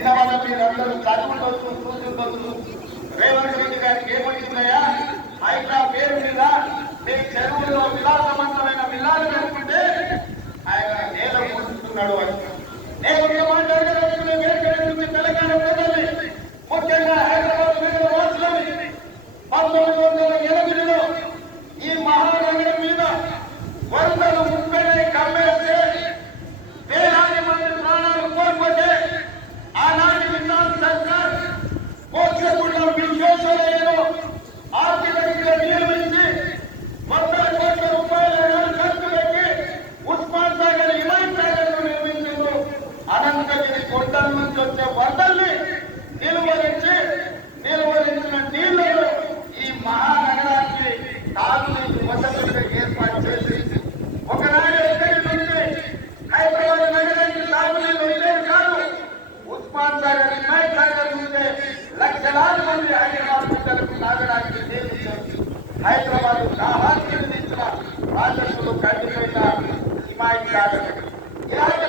ఎంతమంది మీరందరూ చదువుకోవచ్చు చూసుకోవచ్చు. రేవంత్ రెడ్డి గారికి ఏమొచ్చిందయ్యా? హైడ్రా పేరు మీద మీకు చెరువుల్లో విలాసవంతమైన విల్లాలు కనుకుంటే ఆయన నేల కూర్చున్నాడు అని నేను మాట్లాడగలుగుతున్న తెలంగాణ ప్రజల్ని, ముఖ్యంగా హైదరాబాద్ నగర వాసులని 1908లో ఈ మహానగరం మీద వందలు ముప్పై కమ్మేస్తే వేలాది మంది ప్రాణాలు కోల్పోతే ఆనాటి నిజాం సర్కార్ కోట్లగుండం విశ్వేశ్వరయ్యను ఆర్కిటెక్ట్గా నియమించి వందల కోట్ల రూపాయల ఖర్చు పెట్టి ఉస్మాన్ సాగర్, హిమాయత్ సాగర్ నిర్మించారు. అనంతగిరి కొండల నుంచి వచ్చే వరదల్ని నిలువరించిన నీళ్లను ఈ మహానగరానికి తాగునీటి వసతులుగా ఏర్పాటు చేసి ఒకనాడు ఎక్కడి నుంచి హైదరాబాద్ నగరానికి తాగునీళ్ళు ఉండేది కాదు. ఉస్మాన్ సాగర్, హిమాయత్ సాగర్ నుంచే లక్షలాది మంది హైదరాబాద్ బిడ్డలకు తాగడానికి నియమించారు. హైదరాబాద్ దాహాన్ని నిర్మించిన రాజస్సులు కండిపోయిన హిమాయత్ సాగర్ ఇలాంటి